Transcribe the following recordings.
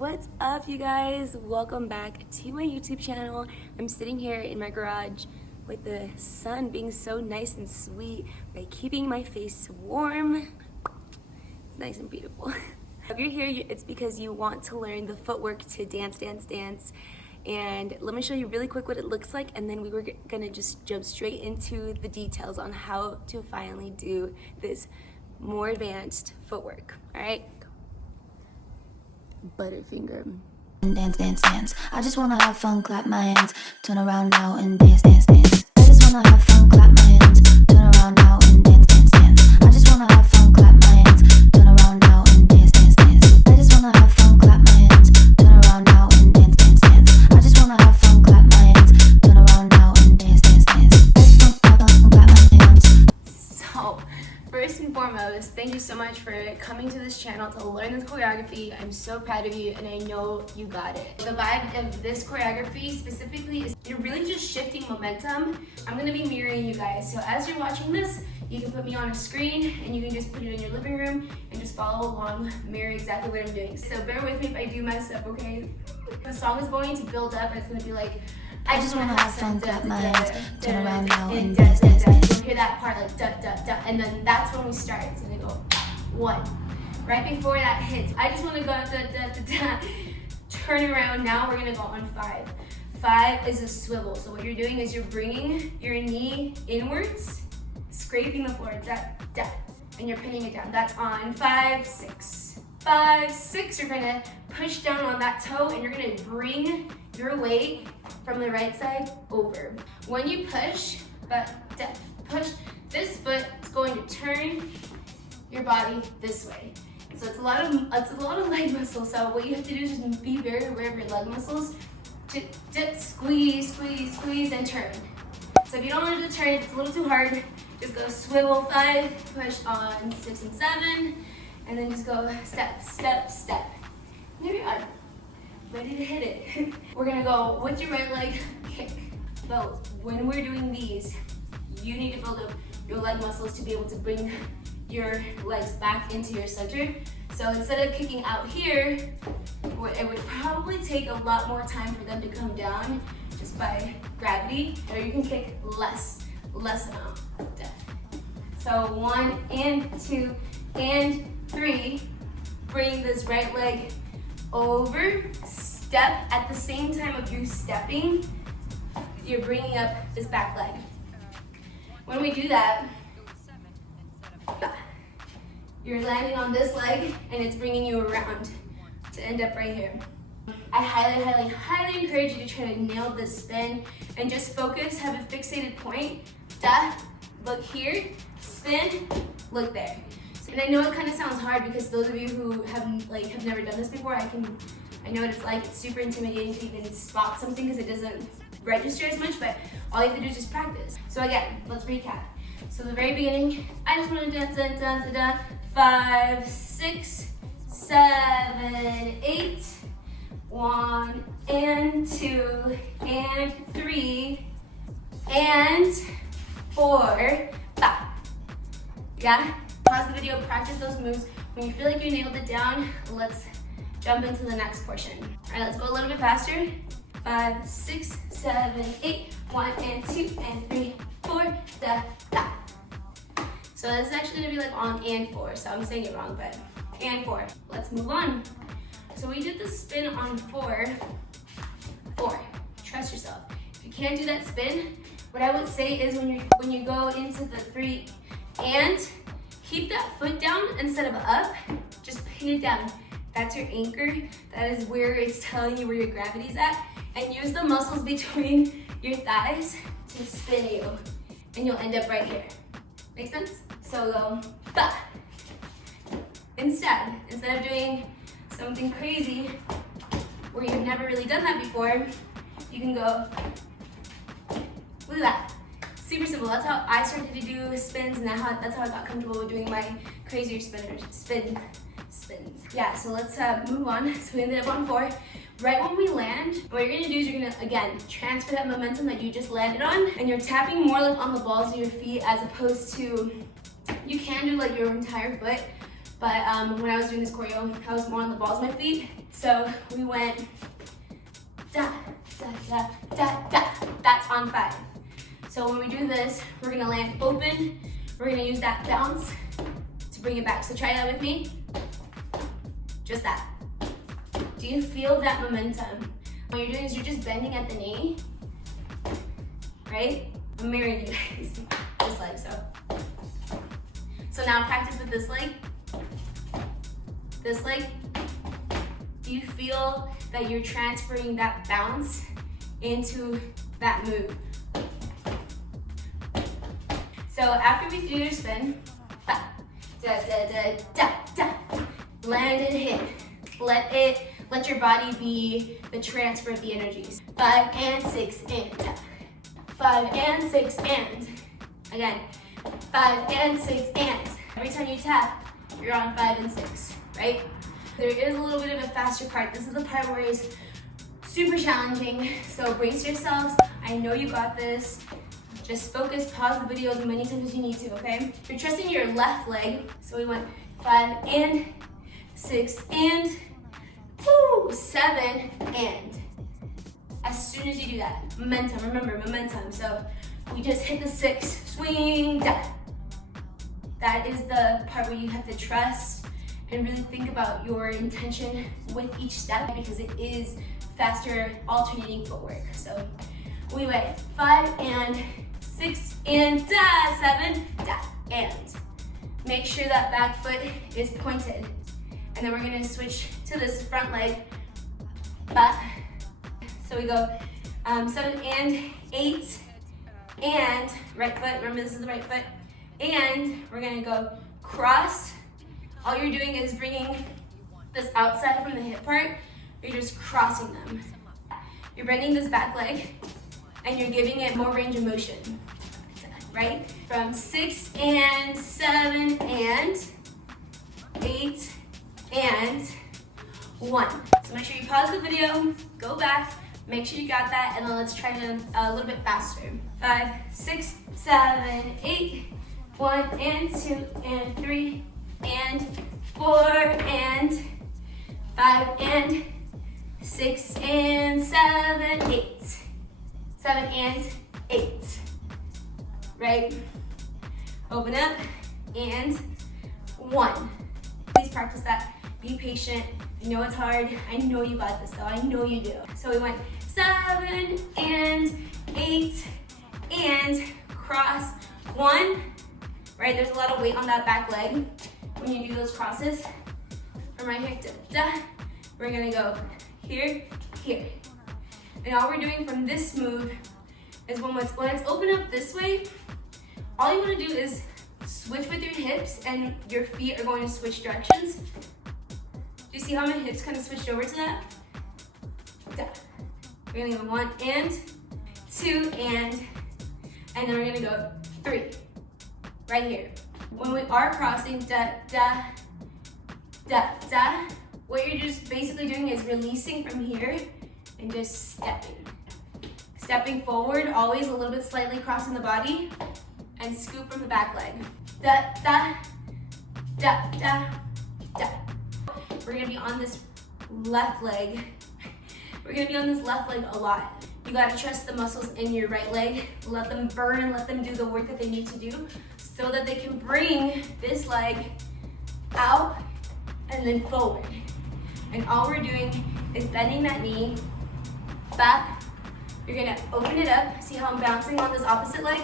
What's up, you guys? Welcome back to my YouTube channel. I'm sitting here in my garage with the sun being so nice and sweet by keeping my face warm. It's nice and beautiful. If you're here, it's because you want to learn the footwork to dance. And let me show you really quick what it looks like, and then we were gonna just jump straight into the details on how to finally do this more advanced footwork. All right? Butterfinger. Dance, dance, dance. I just wanna have fun, clap my hands. Turn around now and dance, dance, dance. I just wanna have fun, clap my hands. Turn around now and dance, dance, dance. I just wanna have fun, clap my hands. Turn around now and dance, dance, dance. I just wanna have fun, clap my hands. Turn around now and dance, dance, dance. I just wanna have fun, clap my hands. Turn around now and dance, dance, dance. I just wanna have fun, clap my hands. So, first and foremost, thank you so much for coming to this channel to learn this choreography. I'm so proud of you, and I know you got it. The vibe of this choreography specifically is you're really just shifting momentum. I'm gonna be mirroring you guys, so as you're watching this, you can put me on a screen, and you can just put it in your living room and just follow along, mirror exactly what I'm doing. So bear with me if I do mess up, okay? The song is going to build up, and it's gonna be like, I just wanna have fun, clap my hands. Turn around now and dance, dance, You'll dance. hear that part like da da da, and then that's when we start. It's gonna go 1. Right before that hits, I just wanna go da da da da. Turn around now. We're gonna go on 5. 5 is a swivel. So what you're doing is you're bringing your knee inwards, scraping the floor, da da, and you're pinning it down. That's on 5, 6. 5, 6. You're gonna push down on that toe, and you're gonna bring your weight from the right side over. When you push, push, this foot is going to turn your body this way. So it's a lot of leg muscles. So what you have to do is just be very aware of your leg muscles. Squeeze, squeeze, squeeze, and turn. So if you don't want to turn, it's a little too hard. Just go swivel 5, push on 6 and 7, and then just go step, step, step. There you are. Ready to hit it. We're gonna go with your right leg, kick. So when we're doing these, you need to build up your leg muscles to be able to bring your legs back into your center. So instead of kicking out here, it would probably take a lot more time for them to come down just by gravity, or you can kick less amount. So 1 and 2 and 3, bring this right leg over, step. At the same time of you stepping, you're bringing up this back leg. When we do that, you're landing on this leg, and it's bringing you around to end up right here. I highly encourage you to try to nail this spin and just focus, have a fixated point. Look here, spin, look there. And I know it kind of sounds hard because those of you who have never done this before, I know what it's like. It's super intimidating to even spot something because it doesn't register as much, but all you have to do is just practice. So again, let's recap. So the very beginning, I just want to dance, dance, dance, dance. 5, 6, 7, 8. 1 and 2 and 3 and 4. 5. Yeah? Pause the video, practice those moves. When you feel like you nailed it down, let's jump into the next portion. All right, let's go a little bit faster. 5, 6, 7, 8. 1 and 2 and 3, 4. Da, da. So this is actually gonna be like on and 4, so I'm saying it wrong, but and 4. Let's move on. So we did the spin on 4. 4. Trust yourself. If you can't do that spin, what I would say is when you go into the 3 and keep that foot down instead of up, just pin it down. That's your anchor. That is where it's telling you where your gravity's at. And use the muscles between your thighs to spin you. And you'll end up right here. Make sense? So go, ba. Instead of doing something crazy where you've never really done that before, you can go, look at that. Super simple. That's how I started to do spins, and that's how I got comfortable with doing my crazier spins. Yeah, so let's move on. So we ended up on 4. Right when we land, what you're gonna do is you're gonna, again, transfer that momentum that you just landed on, and you're tapping more like on the balls of your feet as opposed to, you can do like your entire foot, but when I was doing this choreo, I was more on the balls of my feet. So we went da, da, da, da, da. That's on 5. So when we do this, we're gonna land open. We're gonna use that bounce to bring it back. So try that with me. Just that. Do you feel that momentum? What you're doing is you're just bending at the knee, right? I'm mirroring you guys, this leg, so. So now practice with this leg. This leg. Do you feel that you're transferring that bounce into that move? So after we do your spin, da, da, da, da, da, land and hit. Let your body be the transfer of the energies. 5 and 6 and da. 5 and 6 and. Again, 5 and 6 and. Every time you tap, you're on 5 and 6, right? There is a little bit of a faster part. This is the part where it's super challenging. So brace yourselves. I know you got this. Just focus, pause the video as many times as you need to, okay? You're trusting your left leg. So we went 5 and 6 and 7 and. As soon as you do that, momentum, remember momentum. So we just hit the 6, swing, da. That is the part where you have to trust and really think about your intention with each step because it is faster alternating footwork. So we went 5 and 6 and da, 7, da, and. Make sure that back foot is pointed. And then we're gonna switch to this front leg, ba. So we go 7 and 8 and right foot, remember this is the right foot, and we're gonna go cross. All you're doing is bringing this outside from the hip part, you're just crossing them. You're bending this back leg and you're giving it more range of motion, right? From 6 and 7 and 8 and 1. So make sure you pause the video, go back, make sure you got that, and then let's try it a little bit faster. 5, 6, 7, 8, 1 and 2 and 3 and 4 and 5 and 6 and 7, 8. 7 and 8. Right? Open up and 1. Please practice that. Be patient. I know it's hard. I know you got this though. I know you do. So we went 7 and 8 and cross 1. Right? There's a lot of weight on that back leg when you do those crosses. From right here to da. We're gonna go here, here. And all we're doing from this move is when it's open up this way, all you wanna do is switch with your hips and your feet are going to switch directions. Do you see how my hips kind of switched over to that? Da. We're gonna go 1 and 2 and then we're gonna go 3. Right here. When we are crossing, da, da, da, da, what you're just basically doing is releasing from here and just stepping. Stepping forward, always a little bit slightly crossing the body and scoop from the back leg. Da, da, da, da, da. We're gonna be on this left leg. We're gonna be on this left leg a lot. You gotta trust the muscles in your right leg. Let them burn, let them do the work that they need to do so that they can bring this leg out and then forward. And all we're doing is bending that knee back. You're gonna open it up. See how I'm bouncing on this opposite leg?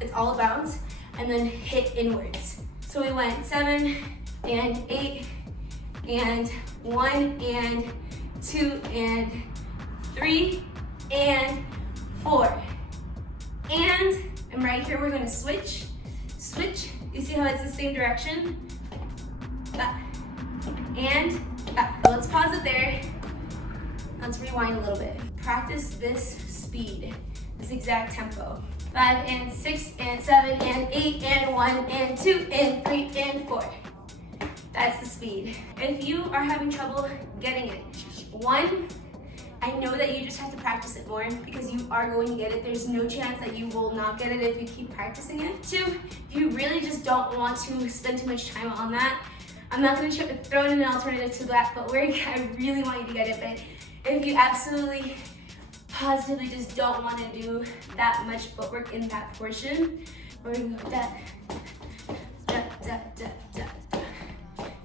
It's all a bounce. And then hit inwards. So we went 7 and 8 and 1 and 2 and 3 and 4. And right here we're gonna switch. Switch. You see how it's the same direction? Back. And back. So let's pause it there. Let's rewind a little bit. Practice this speed, this exact tempo. 5 and 6 and 7 and 8 and 1 and 2 and 3 and 4. That's the speed. If you are having trouble getting it, 1, I know that you just have to practice it more because you are going to get it. There's no chance that you will not get it if you keep practicing it. 2, if you really just don't want to spend too much time on that, I'm not going to throw in an alternative to that footwork. I really want you to get it, but if you absolutely, positively just don't want to do that much footwork in that portion, we're going to go da, da, da, da, da, da.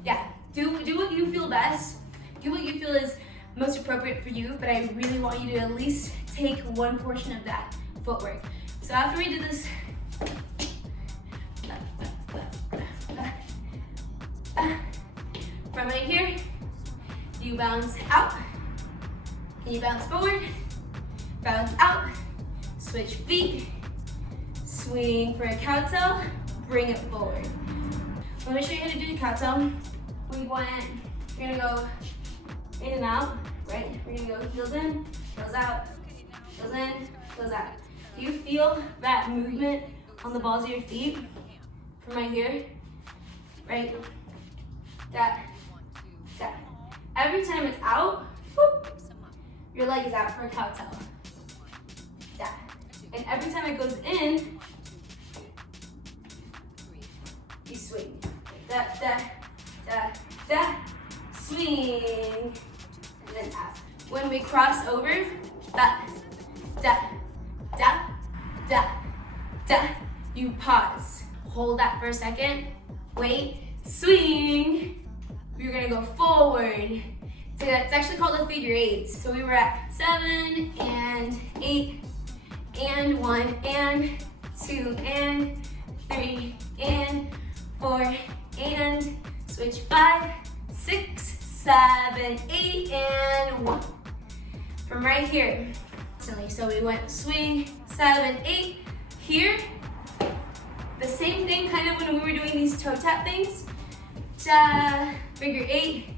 Yeah, do what you feel best. Do what you feel is most appropriate for you, but I really want you to at least take one portion of that footwork. So after we do this, from right here, you bounce out, and you bounce forward, bounce out, switch feet, swing for a cow-tail, bring it forward. Let me show you how to do the cow-tail. We're gonna go in and out, right? We're gonna go heels in, heels out, heels in, heels out. Do you feel that movement on the balls of your feet from right here? Right? That. Every time it's out, whoop, your leg is out for a cow-tail. That. And every time it goes in, you swing. Swing. And then out. When we cross over, you pause. Hold that for a second. Wait. Swing. We're gonna go forward. So it's actually called a figure eight. So we were at 7 and 8 and 1 and 2 and 3 and 4 and switch 5, 6, 7, 8 and 1. From right here. So we went swing, 7, 8. Here, the same thing kind of when we were doing these toe tap things. Da, figure 8.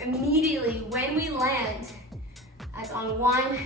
Immediately when we land, that's on 1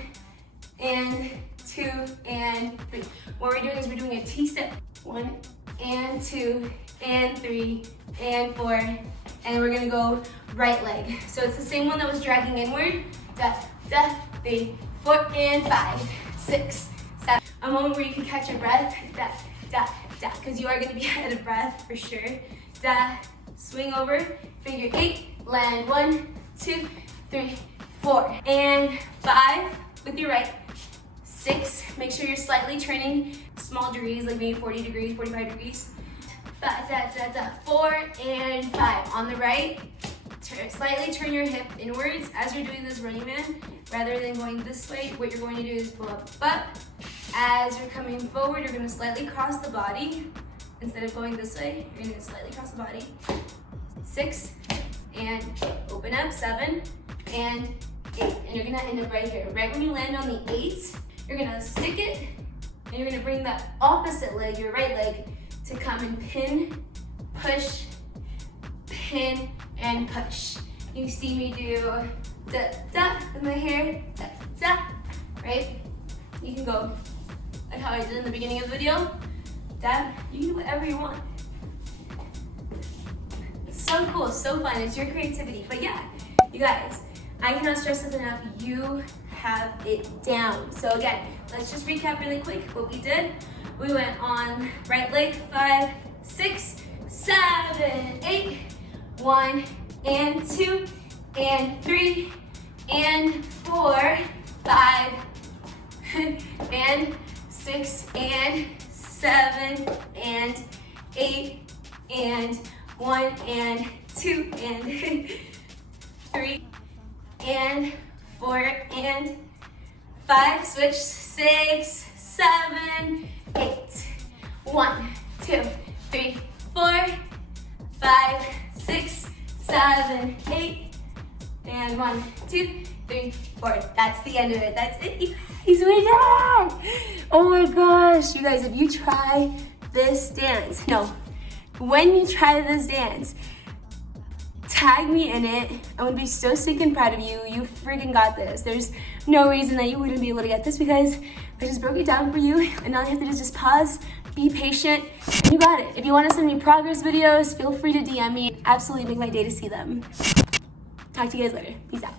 and 2 and 3. What we're doing is we're doing a T-step. 1 and 2 and 3 and 4, and we're gonna go right leg. So it's the same one that was dragging inward. Da, da, 3, 4 and 5, 6, 7. A moment where you can catch your breath. Da, da, da, because you are gonna be out of breath for sure. Da, swing over, figure 8, land 1, 2, 3, 4, and 5 with your right. 6, make sure you're slightly turning small degrees, like maybe 40 degrees, 45 degrees. Da, da, da, da. 4 and 5 on the right. Slightly turn your hip inwards as you're doing this running man. Rather than going this way, what you're going to do is pull up the butt. As you're coming forward, you're going to slightly cross the body. Instead of going this way, you're going to slightly cross the body. 6 and open up. 7 and 8. And you're going to end up right here. Right when you land on the 8, you're going to stick it, and you're going to bring that opposite leg, your right leg, to come and pin, push, pin, and push. You see me do da da with my hair, da da, right? You can go like how I did in the beginning of the video. Da, you can do whatever you want. It's so cool, so fun, it's your creativity. But yeah, you guys, I cannot stress this enough, you have it down. So again, let's just recap really quick what we did. We went on right leg, 5, 6, 7, 8, 1 and 2 and 3 and 4, 5 and 6 and 7 and 8 and 1 and 2 and 3 and 4 and 5, switch, 6, 7, 8. 1, 2, 3, 4, 5, 6, 7, 8, and 1, 2, 3, 4. That's the end of it. That's it, you guys. We're done. Oh my gosh, you guys, if you try this dance, when you try this dance, tag me in it. I'm gonna be so stinking proud of you. You freaking got this. There's no reason that you wouldn't be able to get this because I just broke it down for you, and all you have to do is just pause, be patient, and you got it. If you want to send me progress videos, feel free to DM me. Absolutely make my day to see them. Talk to you guys later. Peace out.